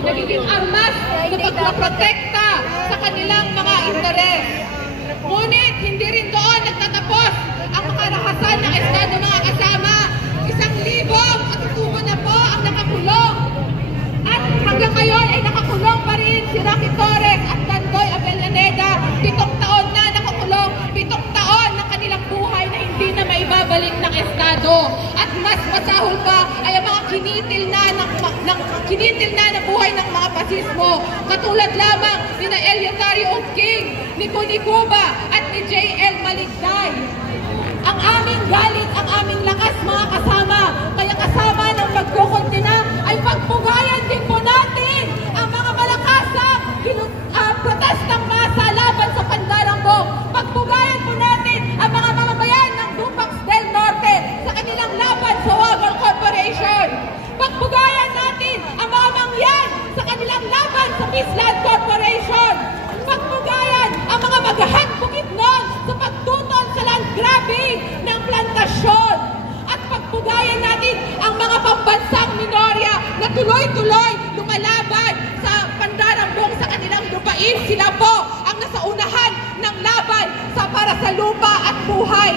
Nagiging armas na pagprotekta sa kanilang mga interes. Ngunit hindi rin doon nagtatapos ang makarahasan ng Estado, mga kasama. 1,000 katutubo na po ang nakakulong. At hanggang ngayon ay nakakulong pa rin si Rocky Torres at Tandoy Avellaneda. 7 taon na nakakulong, 7 taon ng kanilang buhay na hindi na maibabalik ng Estado. At mas masahol pa ay ang mga kinitil na ng buhay ng mga pasismo. Katulad lamang ni na Eleuterio King, ni Tony Cuba at ni J.L. Maligday. Ang aming galit, ang aming lakas, mga kasama, kaya kasama ng pagkukuntina ay pagpugayan din po natin ang mga malakasang protestang masa laban sa Pandarambong. Pagpugayan po natin ang mga mamamayan ng Dupax del Norte sa kanilang laban sa Wagar Corporation. Pagpugayan natin ang mga mangyan sa kanilang laban sa Peaceland Corporation. Pagpugayan ang mga magahan Bukidnon sa pagtutol sa land grabbing ng plantasyon. At pagpugayan natin ang mga pambansang minorya na tuloy-tuloy lumalaban sa Pandarambong sa kanilang lupain. Sila po ang nasa unahan ng laban para sa lupa at buhay.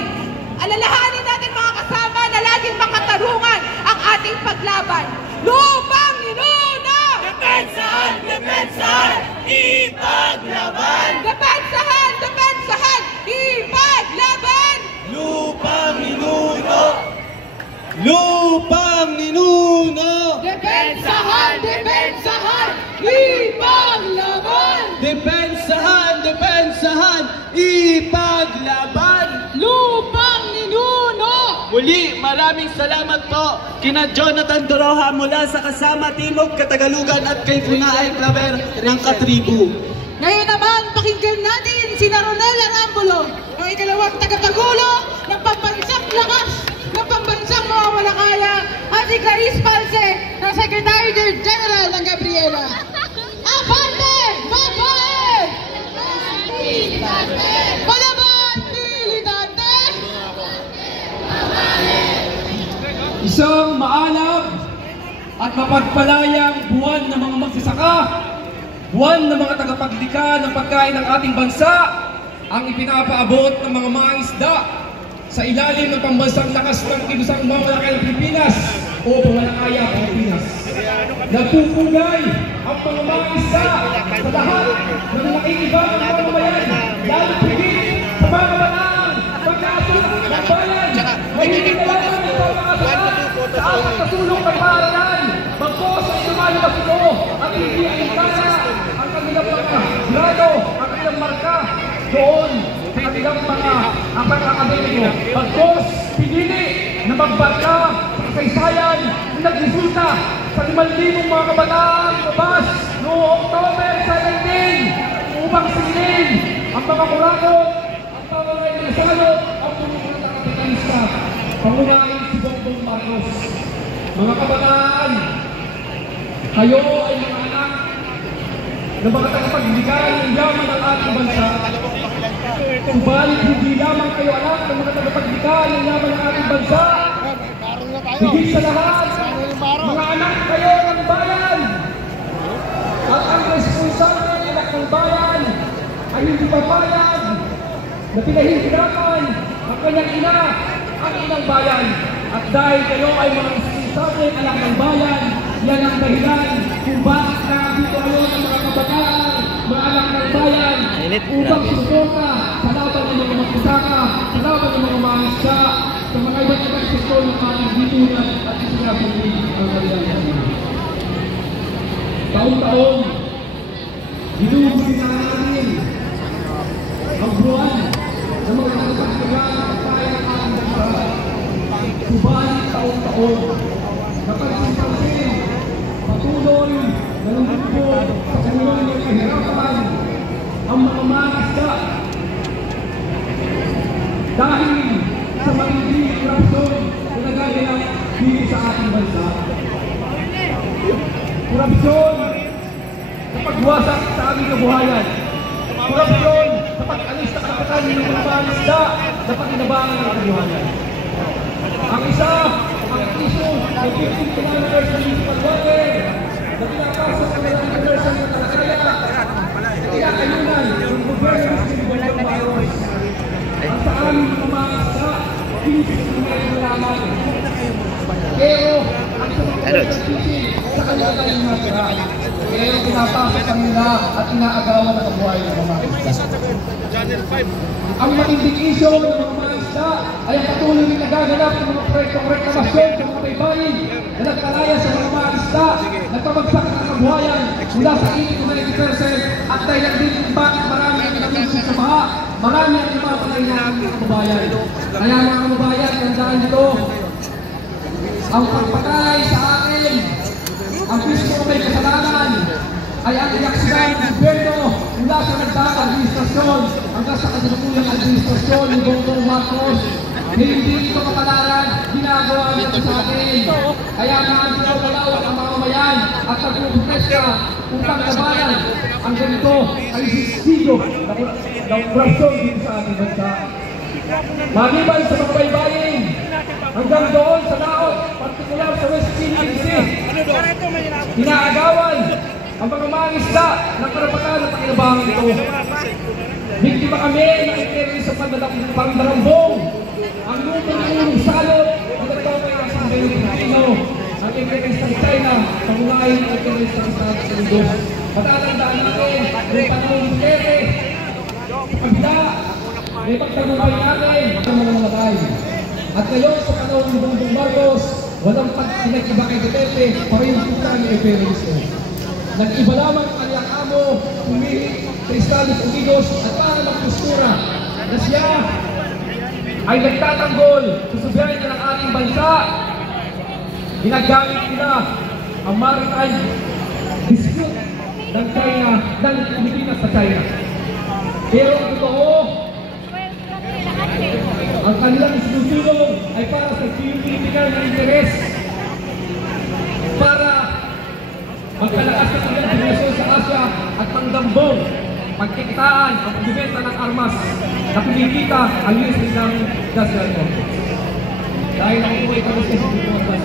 Alalahanin natin, mga kasama, na laging makatarungan ang ating paglaban. Lupang ninuno! Depensahan! Depensahan! Ipaglaban! Depensahan! Depensahan! Ipaglaban! Lupang ninuno! Lupang ninuno! Depensahan! Depensahan! Ipaglaban! Depensahan! Depensahan! Ipaglaban! Lupang ninuno! Muli, maraming salamat po kina Jonathan Doroha mula sa Kasama Timog Katagalugan at kay Punaay Claver ng Katribu. Ngayon naman, pakinggan natin si Ronel Arambulo, ang ikalawang tagapagulo ng pambansang lakas ng pambansang mawawalakaya, at si Clarice Palce, na Secretary General ng Gabriela. Aparte! Babae! Palaban! Militante! Isang maalam at mapagpalayang buwan ng mga magsasaka, buwan ng mga tagapaglikha ng pagkain ng ating bansa, ang ipinapaabot ng mga mangingisda sa ilalim ng pambansang lakas ng Kibusang Mawalakay ng Pilipinas o Pangmalakaya Pilipinas. Nagpupugay ang mga mangingisda sa lahat ng nakikiibang mamamayan, lalo higit sa mga kabataan, pagkaso ng bayan, mahigit na lamang ito mga sa ating kasulong pagpaaralan, bagkos ang lumalabas ito at hindi ang kaya ang kanilang mga grado, ang kanilang marka doon sa kanilang mga akademiko. Bagkos, pinili na magbarka sa kasaysayan na nagresulta sa 5,000 mga kabataan lumabas noong October 17 upang silin ang mga kurakot, ang mga ilisano, ang imperialista, pangunahin si Bongbong Marcos. Mga kabataan, kayo ay mga anak ng mga tagapagbigay ng yaman ng ating bansa. Subalit hindi lamang kayo anak ng mga tagapagbigay ng yaman ng ating bansa. Higit sa lahat, mga anak kayo ng bayan. At ang responsable ng anak ng bayan ay hindi papayag na pinahihirapan ang kanyang ina, ang inang bayan. At dahil kayo ay mga responsable ng anak ng bayan, yan ang dahilan kung bakit nakabito kayo ng mga kabataan, mga anak ng bayan, upang susuporta sa laban ng mga magsasaka, sa laban ng mga mangisda, sa mga iba't ibang sektor ng ating bitunan at isinasuli ang kanilang pamilya. Taon-taon, ginugulit na natin ang buwan ng mga nakapagpagaan at kaya ng ating bansa. Subalit taon-taon, napansin-pansin, patuloy na lumubog sa kulong ng kahirapan ang mga mangisda dahil sa matinding korupsyon na nagaganap dito sa ating bansa. Korupsyon sa pagwasak sa aming kabuhayan. Korupsyon sa pag-alis na karapatan ng mga mangisda na pakinabangan ng kabuhayan. Ang isa, ang iso ng 15th anniversary ng Pagwater na pinapasok ng anniversary ng Talakaya kaya ayunan ng gobyerno ng Bongbong Marcos. Ang sa aming mga mangisda, pinisip ng mga kailangan. Pero ang sa mga sa kanilang mga pero pinapasok ang nila at inaagawan ng kabuhayan ng mga mangisda. Ang matinding isyo ng mga mangisda ay ang patuloy na nagaganap ng mga proyektong reklamasyon sa mga baybayin na nagkalaya sa mga mangisda, nagpabagsak ng kabuhayan mula sa 80% at dahil din kung bakit marami ang naminsin sa baha, marami ang napapalay na mga kababayan. Kaya mga kababayan, tandaan nito, ang pagpatay sa akin, ang pisto may kasalanan, ay ang reaksyon ng gobyerno mula sa nagdaang administrasyon hanggang sa kasalukuyang administrasyon ni Bongbong Marcos. Hindi ito kapalaran, ginagawa nito sa atin. Kaya namin ito kalawak ang mga mamayan at nagpuprotesta upang labanan ang ganito ay sistigo ng korupsyon dito sa ating bansa. Maliban sa mga baybayin, hanggang doon sa laot, partikular sa West PNC, inaagawan ang mga mangisda ng karapatan na pakinabangan ito. Biktima kami ng imperialismo sa pandarambong, ang lumang salot ng nagtawag ng Sanggay Pilipino, ang imperialista ng China, pangunahin ng imperialista ng Estados Unidos. Matatandaan natin, may panahon ng Duterte, pagda, may pagtagumpay natin ang mga namatay. At ngayon sa panahon ng Bongbong Marcos, walang pinag-iba kay Duterte, pareho kita ng imperialismo. Nag-iba lamang ang kanyang amo, pumili sa Estados Unidos at para ng postura na siya ay nagtatanggol sa soberanya ng ating bansa. Ginagamit nila ang maritime dispute ng China, ng Pilipinas sa China. Pero ang totoo, ang kanilang sinusulong ay para sa geopolitical na interes, para magkalakas ng kanilang relasyon sa Asia at pangdambong pagkikitaan ang pagbibenta ng armas na kumikita ang US ng gas network. Dahil nakukuha ito sa Pilipinas.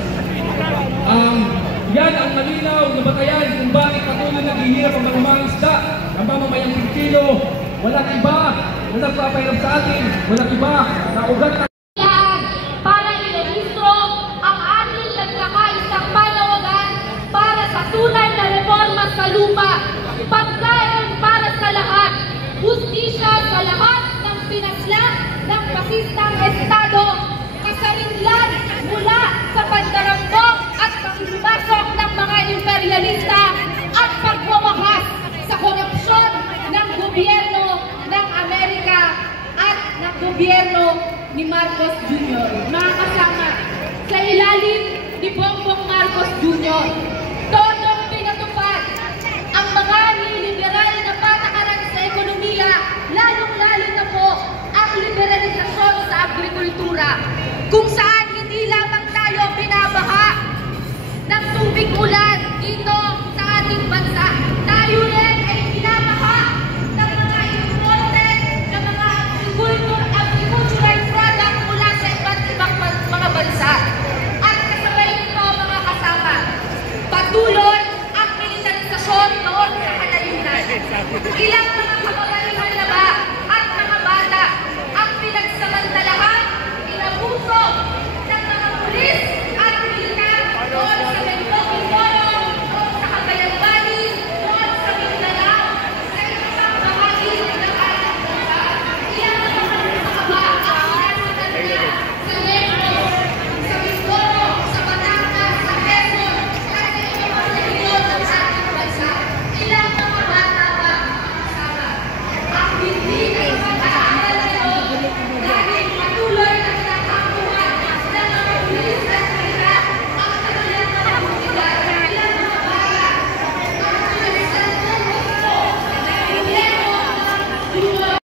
Yan ang malinaw na batayan kung bakit patuloy naghihirap ang mga mangisda, ang mamamayang Pilipino. Walang iba na nagpapahirap sa atin, walang iba na ugat na para ilehistro ang ating nagkakaisang panawagan para sa tunay na reforma sa lupa, pagkain para sa lahat, hustisya sa lahat ng pinaslang ng pasistang estado, kasarinlan mula sa pandarambong at pagpapasok ng mga imperialista at pagwawahas sa korupsyon ng gobyerno ng Amerika at ng gobyerno ni Marcos Jr. Mga kasama, sa ilalim ni Bongbong Marcos Jr., todong pinatupad ang mga niliberal na patakaran sa ekonomiya, lalong-lalo na po ang liberalisasyon sa agrikultura. kung saan